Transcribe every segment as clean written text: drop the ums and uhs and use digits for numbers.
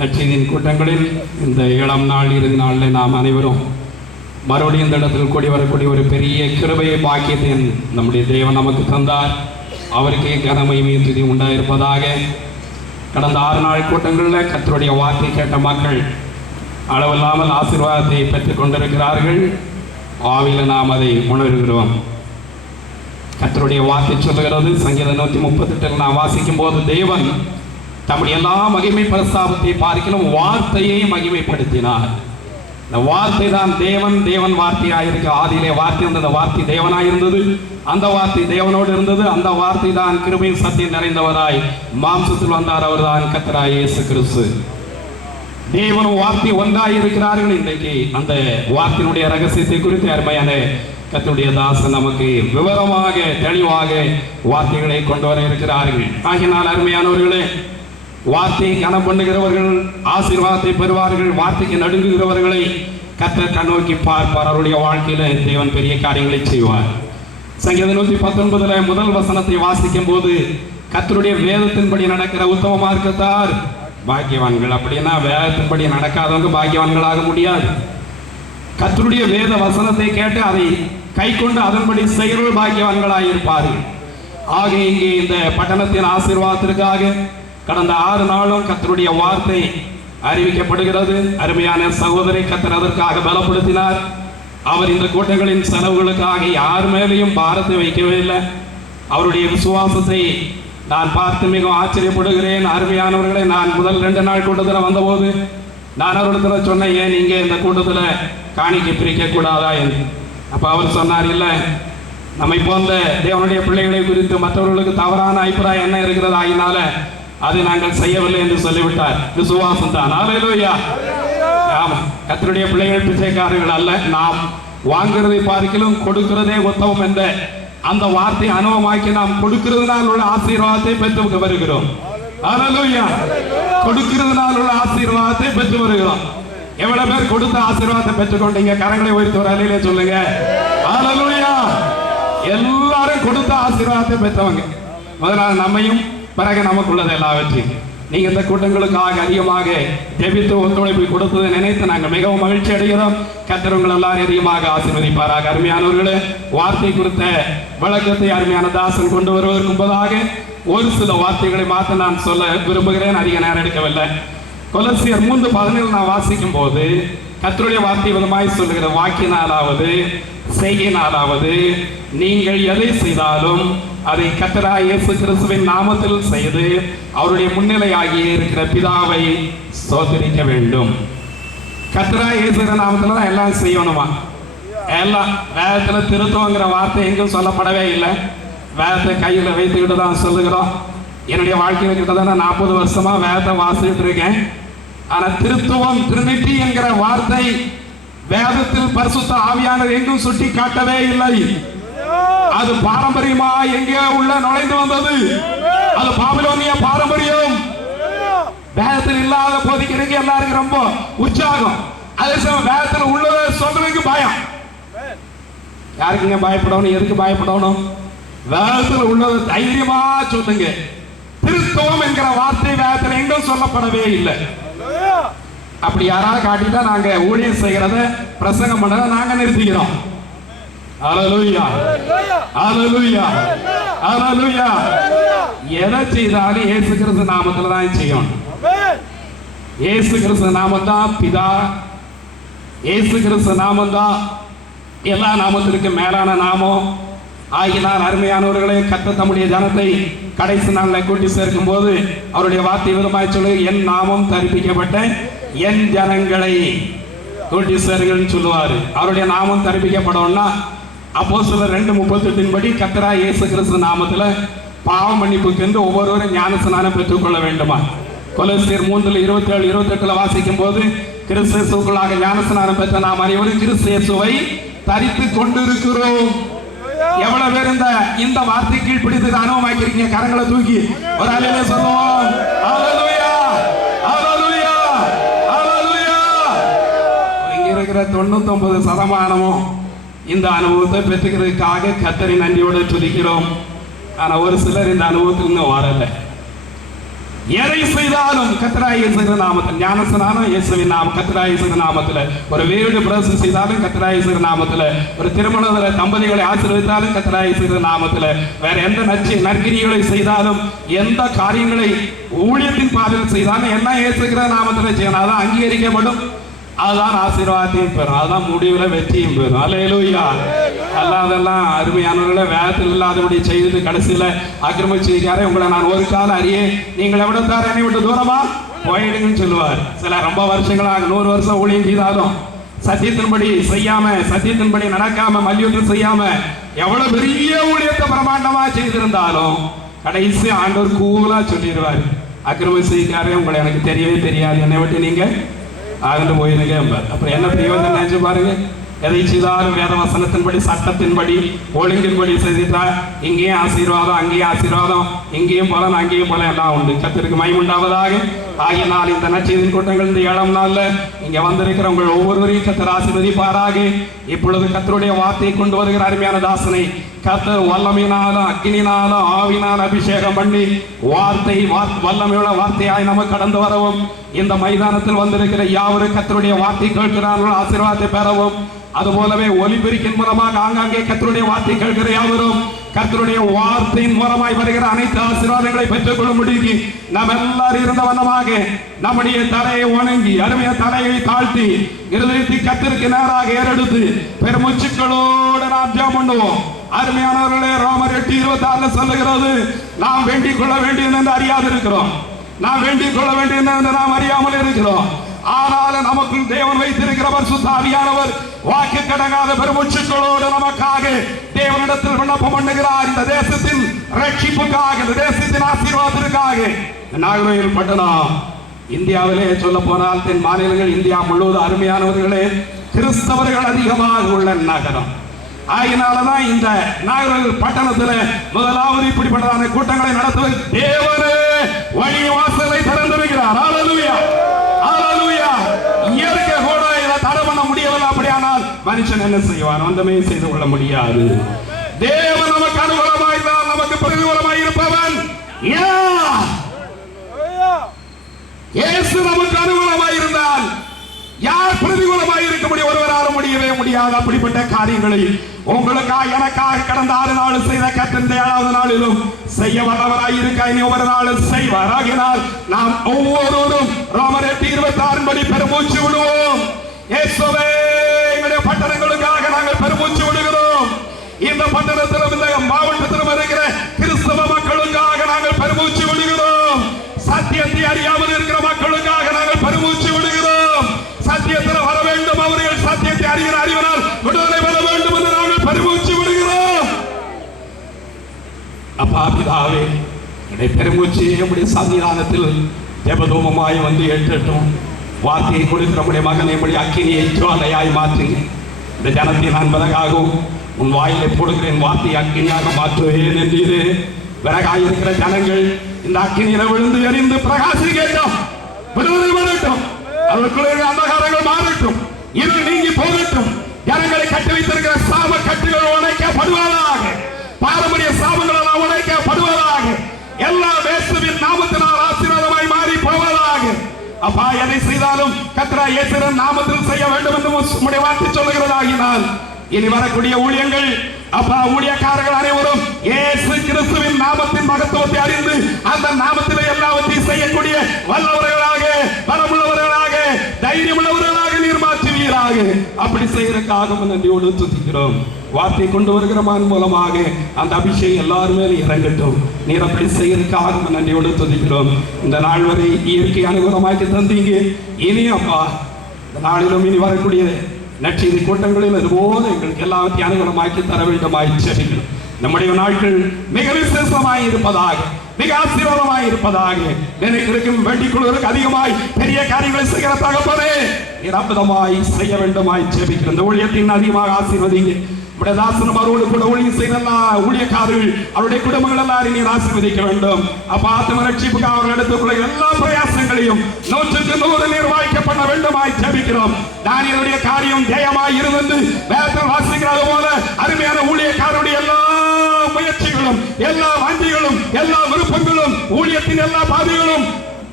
நற்செய்தியின் கூட்டங்களில் இந்த 7ஆம் நாள் இறுதி நாளில் நாம் அனைவரும் மறுபடியும் இந்த இடத்தில் கூடி வரக்கூடிய ஒரு பெரிய கிருபையை பாக்கியத்தை நம்முடைய தேவன் நமக்கு தந்தார். அவருக்கே கனமகிமையும் துதி உண்டாயிருப்பதாக. கடந்த 6 நாள் கூட்டங்களில் கர்த்தருடைய வார்த்தை கேட்ட மக்கள் அளவில்லாமல் ஆசீர்வாதத்தை பெற்றுக் கொண்டிருக்கிறார்கள். ஆவியில் நாம் அதை உணர்கிறோம். கர்த்தருடைய வார்த்தை சொல்லுகிறது, சங்கீதம் 138 நாம் வாசிக்கும் போது, தேவன் தம்முடைய எல்லா மகிமை பிரஸ்தாபத்தை பார்க்கணும் வார்த்தையை மகிமைப்படுத்தினார். இந்த வார்த்தை தான் தேவன் வார்த்தையாயிருக்கு. ஆதியிலே வார்த்தை இருந்தது, வார்த்தை தேவனாயிருந்தது, அந்த வார்த்தை தேவனோடு இருந்தது, அந்த வார்த்தை தான் கிருபையும் சத்தியம் நிறைந்தவராய் மாம்சத்தில் வந்தார். அவர் தான் கர்த்தராகிய இயேசு கிறிஸ்து. தேவனும் வார்த்தை ஒன்றாய் இருக்கிறார்கள். இன்றைக்கு அந்த வார்த்தையினுடைய ரகசியத்தை குறித்து அருமையான கர்த்தருடைய தாசன் நமக்கு விவரமாக தெளிவாக வார்த்தைகளை கொண்டு வர இருக்கிறார்கள். ஆகினால் அருமையானவர்களே, வார்த்தையை கனம் பண்ணுகிறவர்கள் ஆசீர்வாதத்தை பெறுவார்கள். வார்த்தைக்கு நடுங்குகிறவர்களை கர்த்தர் கண்ணோக்கி பார்ப்பார். அவருடைய வாழ்க்கையில தேவன் பெரிய காரியங்களை செய்வார். சங்கீதம் 119 முதல் வசனத்தை வாசிக்கும் போது, கர்த்தருடைய வேதத்தின்படி நடக்கிற உத்தம மார்க்கத்தார் பாக்கியவான்கள். அப்படின்னா வேதத்தின்படி நடக்காதவங்க பாக்கியவான்களாக முடியாது. கர்த்தருடைய வேத வசனத்தை கேட்டு அதை கை கொண்டு அதன்படி செயல் பாக்கியவான்களாக இருப்பார்கள். ஆக இங்கே இந்த பட்டணத்தின் ஆசீர்வாதத்திற்காக கடந்த 6 நாளும் கர்த்தருடைய வார்த்தை அறிவிக்கப்படுகிறது. அருமையான சகோதரி, கர்த்தர் அதற்காக பலப்படுத்தினார். அவர் இந்த கூட்டங்களின் செலவுகளுக்காக யார் மேலேயும் பாரத்தை வைக்கவே இல்லை. அவருடைய விசுவாசத்தை நான் பார்த்து மிகவும் ஆச்சரியப்படுகிறேன். அருமையானவர்களை, நான் முதல் 2 நாள் கூட்டத்தில் வந்தபோது நான் அவரிடத்தில் சொன்னேன், ஏன் நீங்கள் இந்த கூட்டத்தில் காணிக்கை பிரிக்க கூடாதா என்று. அப்போ அவர் சொன்னார், இல்லை, நம்மை போன்ற தேவனுடைய பிள்ளைகளை குறித்து மற்றவர்களுக்கு தவறான அபிப்பிராயம் என்ன இருக்கிறது, ஆகினால அதை நாங்கள் செய்யவில்லை என்று சொல்லிவிட்டார். விசுவாசம் தான். அல்லேலூயா. ஆமாம், கர்த்தருடைய பிள்ளைகள் பிச்சைக்காரர்கள் அல்ல. நாம் வாங்குறதை பார்க்கிலும் கொடுக்கிறதே உத்தமம் என்ற அந்த வார்த்தை அனுபவமாக்கி நாம் கொடுக்கிறதுனால் உள்ள ஆசீர்வாதத்தை பெற்று வருகிறோம். அல்லேலூயா. கொடுக்கிறதுனால் உள்ள ஆசீர்வாதத்தை பெற்று வருகிறோம். எவ்வளவு பேர் கொடுத்த ஆசீர்வாதத்தை பெற்றுக்கொண்டீங்க? கரங்களை உயர்த்தி ஒரு அலையிலே சொல்லுங்க. அல்லேலூயா. எல்லாரும் கொடுத்த ஆசீர்வாதத்தை பெற்றவங்க. முதலாவது நம்மையும், பிறகு நமக்குள்ளது எல்லாவற்றையும். நீங்க இந்த கூட்டங்களுக்காக அதிகமாக ஜெபித்து ஒத்துழைப்பு கொடுத்ததை நினைத்து நாங்கள் மிகவும் மகிழ்ச்சி அடைகிறோம். கர்த்தர் உங்கள் எல்லாரும் அதிகமாக ஆசீர்வதிப்பாராக. அருமையானவர்களே, வார்த்தை குறித்த விளக்கத்தை அருமையான தாசன் கொண்டு வருவதற்கு முன்பதாக ஒரு சில வார்த்தைகளை மாற்ற நான் சொல்ல விரும்புகிறேன். அதிக நேரம் எடுக்கவில்லை. கொலோசியர் 3:17 நான் வாசிக்கும் போது கர்த்தருடைய வார்த்தை விதமாய் சொல்லுகிற, வாக்கினாலாவது செய்கையினாலாவது நீங்கள் எதை செய்தாலும் அதை கர்த்தராகிய இயேசு கிறிஸ்துவின் நாமத்தில் செய்து அவருடைய முன்னிலையாகி இருக்கிற பிதாவை ஸ்தோத்திரிக்க வேண்டும். கர்த்தராகிய இயேசு நாமத்தில் தான் எல்லாம் செய்யணுமா? எல்லாம். வேதத்தில் திருத்தங்கிற வார்த்தை எங்கும் சொல்லப்படவே இல்லை. வேதத்தை கையில் வைத்துக்கிட்டு தான் சொல்லுகிறோம். என்னுடைய வாழ்க்கையில் கிட்டத்தட்ட 40 வருஷமா வேதத்தை வாசிட்டு இருக்கேன். ஆனால் திருத்துவம், ட்ரினிட்டி என்கிற வார்த்தை வேதத்தில் பரிசுத்த ஆவியானவர் எங்கும் சுட்டி காட்டவே இல்லை. அது பாரம்பரியமா எங்கே உள்ள நுழைந்து வந்தது. அது பாபிலோனிய பாரம்பரியம். வேதத்தில் இல்லாத போதிக்கிறீங்க எல்லாருக்கும் ரொம்ப உற்சாகம். அதே சமயம் வேதத்தில் உள்ளதை சொல்றதுக்கு பயம். யாருக்குங்க பயப்படணும்? எதுக்கு பயப்படணும்? வேதத்தில் உள்ளதை தைரியமா சொல்லுங்க. திருத்துவம் என்கிற வார்த்தை வேதத்தில் எங்கும் சொல்லப்படவே இல்லை. அப்படி யாராவது காட்டிட்டா நாங்க ஊழியம் செய்யறத, பிரசங்கம் பண்றத நாங்க நிறுத்திக்கிறோம். அல்லேலூயா. அல்லேலூயா. அல்லேலூயா. எதை செய்தாலும் இயேசு கிறிஸ்து நாமத்துல தான் செய்யணும். இயேசு கிறிஸ்து நாமம் தான் பிதா. இயேசு கிறிஸ்து நாமம் தான் எல்லா நாமத்திற்கு மேலான நாமம். ஆகினால் அருமையானவர்களே, கர்த்தர் தம்முடைய ஜனத்தை கடைசி நாளில் கூட்டி சேர்க்கும் போது அவருடைய வார்த்தை விதமாய் சொல்லு, என் நாமம் தரிப்பிக்கப்பட்ட என் ஜனங்களை கூட்டி சேருங்கள்னு சொல்லுவார். அவருடைய நாமம் தரிப்பிக்கப்படணும்னா அப்போஸ்தலர் 2:38 படி கர்த்தராகிய இயேசு கிறிஸ்து நாமத்தில் பாவ மன்னிப்புக்கு என்று ஒவ்வொருவரும் ஞானஸ்நானம் பெற்றுக்கொள்ள வேண்டுமா? கொலோசியர் 3:27-28 வாசிக்கும் போது, கிறிஸ்து இயேசுவுக்குள்ளாக ஞானஸ்நானம் பெற்ற நாம் அனைவரும் கிறிஸ்து இயேசுவை தரித்து கொண்டிருக்கிறோம். எவ்வளவு பேர் இந்த வார்த்தை கீழ்பிடித்து அனுபவமாக்கிறீங்க? கரங்களை தூக்கி ஒரு அலையில சொல்லுவோம். அல்லேலூயா. அல்லேலூயா. அல்லேலூயா. இங்க இருக்கிற 99% இந்த அனுபவத்தை பெற்றுக்கிறதுக்காக கர்த்தரை நன்றியோடு துதிக்கிறோம். ஆனா ஒரு சிலர் இந்த அனுபவத்துக்கு இன்னும் வரல. எதை செய்தாலும் கர்த்தராகிய இயேசுவின் நாமத்தில், ஞானஸ்நானம் இயேசுவின் நாமம், கர்த்தராகிய இயேசுவின் நாமத்தில், ஒரு வீடு பிரவேசம் செய்தாலும் கர்த்தராகிய இயேசுவின் நாமத்தில், ஒரு திருமணத்தில் தம்பதிகளை ஆசீர்வதித்தாலும் கர்த்தராகிய இயேசுவின் நாமத்தில், வேற எந்த நற்கிரிகளை செய்தாலும், எந்த காரியங்களை ஊழியத்தின் பாதையில் செய்தாலும் என்ன இயேசுகிற நாமத்தில் செய்யணும். அதான் அங்கீகரிக்கப்படும், அதுதான் ஆசீர்வாதத்தையும் பெறும், அதுதான் முடிவில் வெற்றியும் பெறும். அல்லேலூயா. அல்லாதெல்லாம் அருமையானவர்களை வேதத்தில் இல்லாதபடி செய்து கடைசியில் ஆக்கிரமிச்சிருக்காரு. உங்களை நான் ஒரு காலம் அறியே, நீங்கள் எவ்வளவு என்னை விட்டு தூரமா போயிடுங்கன்னு சொல்லுவார். சில ரொம்ப வருஷங்களாக 100 வருஷம் ஊழியம் செய்தாலும் சத்தியத்தின்படி செய்யாம, சத்தியத்தின்படி நடக்காம, மல்யுத்தம் செய்யாம, எவ்வளவு பெரிய ஊழியத்தை பிரமாண்டமா செய்திருந்தாலும் கடைசி ஆண்டவர் கூலா சொல்லிடுவார், ஆக்கிரமிச்சிருக்காரு, உங்களை எனக்கு தெரியவே தெரியாது, என்னை விட்டு நீங்க ஆகண்டு போயிருங்க. அப்புறம் என்ன பிரயோஜனம் நினைச்சு பாருங்க. எதை செய்தாலும் வேத வசனத்தின்படி, சட்டத்தின்படி, ஒழுங்கின்படி செய்தா இங்கேயும் ஆசீர்வாதம், அங்கேயும் ஆசீர்வாதம், இங்கேயும் பலன், அங்கேயும் பலன் எல்லாம் உண்டு. கர்த்தருக்கு மகிமை உண்டாவதாக. ஆகினால் இந்த நற்செய்தியின் கூட்டங்கள் இந்த 7ஆம் நாள்ல இங்க வந்திருக்கிற உங்கள் ஒவ்வொருவரையும் கர்த்தர் ஆசீர்வதிப்பாராக. இப்பொழுது கர்த்தருடைய வார்த்தையை கொண்டு வருகிற அருமையான தாசனை கர்த்தர் வல்லமையினாலும் அக்கினினாலும் ஆவினால் அபிஷேகம் பண்ணி வல்லமையுள்ள வார்த்தையாய் நம்ம கடந்து வரவும், இந்த மைதானத்தில் வந்திருக்கிற யாவரும் கர்த்தருடைய வார்த்தை கேட்கிறார்கள் ஆசீர்வாதத்தை பெறவும், அதுபோலவே ஒலிபெருக்கின் மூலமாக ஆங்காங்கே கர்த்தருடைய வார்த்தை கேட்கிற யாவரும் கர்த்தருடைய வார்த்தையின் மூலமாய் வருகிற அனைத்து ஆசீர்வாதங்களை பெற்றுக் கொள்ள முடியும். நாம் எல்லாரும் இருந்த வண்ணமாக நம்முடைய தலையை வணங்கி, அருமைய தலையை தாழ்த்தி, இருதயத்தை கர்த்தருக்கு நேராக ஏறெடுத்து பெருமூச்சுக்களோடு நாம் ஜெபம் பண்ணுவோம். அருமையானவர்களே, ரோமர் 8:26 சொல்லுகிறது, நாம் வேண்டிக் கொள்ள வேண்டியது என்று அறியாது இருக்கிறோம், நாம் வேண்டிக் கொள்ள வேண்டியது என்று நாம் அறியாமல் இருக்கிறோம். ஆனால் நமக்குள் தேவன் வைத்திருக்கிற பரிசுத்த ஆவியானவர் வாக்கு கடங்காத பெருமூச்சுக்களோடு நமக்காக தேவனிடத்தில் விண்ணப்பம் பண்ணுகிறார். இந்த தேசத்தின் ரட்சிப்புக்காக, இந்த தேசத்தின் ஆசீர்வாதத்திற்காக. நாகர்கோவில் பட்டணம் இந்தியாவிலே சொல்ல போனால் தென் மாநிலங்கள் இந்தியா முழுவதும் அருமையானவர்களே கிறிஸ்தவர்கள் அதிகமாக உள்ள நகரம். ஆகினால்தான் இந்த நாகர்கோவில் பட்டணத்தில் முதலாவது இப்படிப்பட்டதான கூட்டங்களை நடத்துவது தேவனே வழி வாசலை திறந்திருக்கிறார். ஹல்லேலூயா, ஹல்லேலூயா. இயற்கை கூட இதை தடை பண்ண முடியவில்லை. அப்படியானால் மனுஷன் என்ன செய்வான்? ஒன்றுமே செய்து கொள்ள முடியாது. தேவன் நமக்கு அனுகூலமாயிருந்தால் நமக்கு பிரதிகூலமாய் இருப்பவன் இயேசு நமக்கு அனுகூலமாய் இருந்தால் யார் பிரதிகூலமாய் இருக்க முடியும்? ஒருவரால் முடியவே முடியாது. அப்படிப்பட்ட காரியங்களை உங்களுக்காக எனக்காக கடந்த 6 நாள் செய்த கர்த்தர் இந்த 7வது நாளிலும் செய்ய வல்லவராய் இருக்க இனி ஒவ்வொரு நாளும் செய்வார். ஆகினால் நாம் ஒவ்வொருவரும் ரோமர் 8:26 படி பெருமூச்சு விடுவோம். இயேசுவே, எங்களுடைய பட்டணங்களுக்காக நாங்கள் பெருமூச்சு விடுகிறோம். இந்த பட்டணத்திலும் இந்த மாவட்டத்திலும் இருக்கிற கிறிஸ்தவ மக்களுக்காக நாங்கள் பெருமூச்சு விடுகிறோம். சத்தியத்தை அறியாமல் இருக்கிற மக்களுக்காக நாங்கள் பெருமூச்சு விடுகிறோம். சத்தியத்தில் வர வேண்டும், அவர்கள் சத்தியத்தை அறிகிற அறிவினால் விடுதலை பெற வேண்டும் என்று நாங்கள் பெருமூச்சு விடுகிறோம். அப்பா பிதாவே, பெருமூச்சு நம்முடைய சன்னிதானத்தில் தேவதூமமாய் வந்து ஏற்றட்டும். வார்த்தையை கொடுக்கிற நம்முடைய மகனை நம்முடைய அக்கினியை ஜுவாலையாய் மாற்றுங்க. இந்த ஜனத்தை நான் விறகாகவும் உன் வாயிலை போடுகிறேன், வார்த்தையை அக்கினியாக மாற்றுவேன் என்றீரே. விறகாயிருக்கிற ஜனங்கள் இந்த அக்கினியில விழுந்து எரிந்து பிரகாசிக்கட்டும், விடுதலை பெறட்டும், அவர்களுக்குள்ள அந்தகாரங்கள் மாறட்டும், இது நீங்கி போகட்டும். ஜனங்களை கட்டி வைத்திருக்கிற சாப கட்டுகள் உடைக்கப்படுவதாக, பாரம்பரிய சாபங்கள் எல்லாம் உடைக்கப்படுவதாக, எல்லா இயேசுவின் நாமத்தினால் ஆசீர்வாதமாய் மாறி போவதாக. அப்பா, எதை செய்தாலும் கர்த்தராகிய இயேசுவின் நாமத்தில் செய்ய வேண்டும் என்று உம்முடைய வார்த்தை சொல்லுகிறதாகினால் இனி வரக்கூடிய ஊழியங்கள் அப்பா, ஊழியக்காரர்கள் அனைவரும் இயேசு கிறிஸ்துவின் நாமத்தின் மகத்துவத்தை அறிந்து அந்த நாமத்திலே எல்லாவற்றையும் செய்யக்கூடிய வல்லவர்களாக, பலமுள்ளவர்களாக, தைரியமுள்ளவர்களாக நீர் மாற்றுவீராக. அப்படி செய்யறதுக்காக நன்றியோடு துதிக்கிறோம். வார்த்தை கொண்டு வருகிற மகன் மூலமாக அந்த அபிஷேகம் எல்லாருமே இறங்கட்டும். நீர் அப்படி செய்யறதுக்காக நன்றியோடு துதிக்கிறோம். இந்த நாள் வரை இயற்கை அனுகூலமாக்கி தந்தீங்க. இனி அப்பா, இந்த நாளிலும் இனி வரக்கூடிய நற்செய்தி கூட்டங்களில் அதுபோல எங்களுக்கு எல்லாத்தையும் அனுகூலமாக்கி தர வேண்டுமாய் ஜெபிக்கிறோம். நம்முடைய நாட்கள் மிக விசேஷமாய் இருப்பதாக, மிக ஆசீர்வாதமாய் இருப்பதாக நினைக்கிறதுக்கும் வேண்டிக் கொள்வதற்கு அதிகமாய் பெரிய காரியங்களை செய்கிற தகப்பனே நீர் அற்புதமாய் செய்ய வேண்டுமாய் ஜெபிக்கிறோம். இந்த ஊழியத்தின் அதிகமாக ஆசீர்வதிங்க. தாசனம் அவரோடு கூட ஊழியம் செய்த ஊழியக்காரர்கள், அவருடைய குடும்பங்கள் எல்லாரும் நீர் ஆசீர்வதிக்க வேண்டும். அப்பா, ஆத்ம ரட்சிப்புக்கு அவர்கள் எடுத்துக்கொள்ள எல்லா பிரயாசங்களையும் 100க்கு 100 நிர்வாகிக்க பண்ண வேண்டுமாய் ஜெபிக்கிறோம். தானியேலுடைய காரியம் ஜெயமாய் இருந்து வேதத்தில் வாசிக்கிறது போல அருமையான ஊழியக்காரருடைய எல்லா முயற்சிகளும், எல்லா வாஞ்சிகளும், எல்லா விருப்பங்களும், ஊழியத்தின் எல்லா பாதைகளும்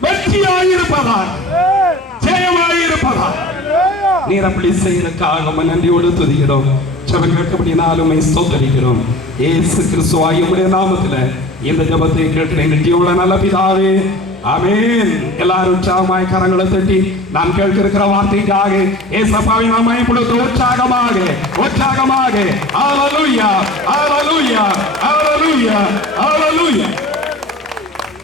வெற்றியாயிருப்பதாக, ஜெயமாயிருப்பதாக. நீர் அப்படி செய்யறதுக்காக நன்றியோடு துதிக்கிறோம். ஜெபம் கேட்கப்படினாலும் ஸ்தோத்திரிக்கிறோம். இயேசு கிறிஸ்துவாகிய உம்முடைய நாமத்தில் இந்த ஜெபத்தை கேட்கிறேன் நித்தியமுள்ள நல்ல பிதாவே, ஆமென். எல்லாரும் உற்சாகமாய் கரங்களை தட்டி நான் கேட்கிற வார்த்தைக்காக ஏசப்பாவை நாம் பயன்படுத்த உற்சாகமாக ஹalleluya, ஹalleluya, ஹalleluya, ஹalleluya, ஹalleluya.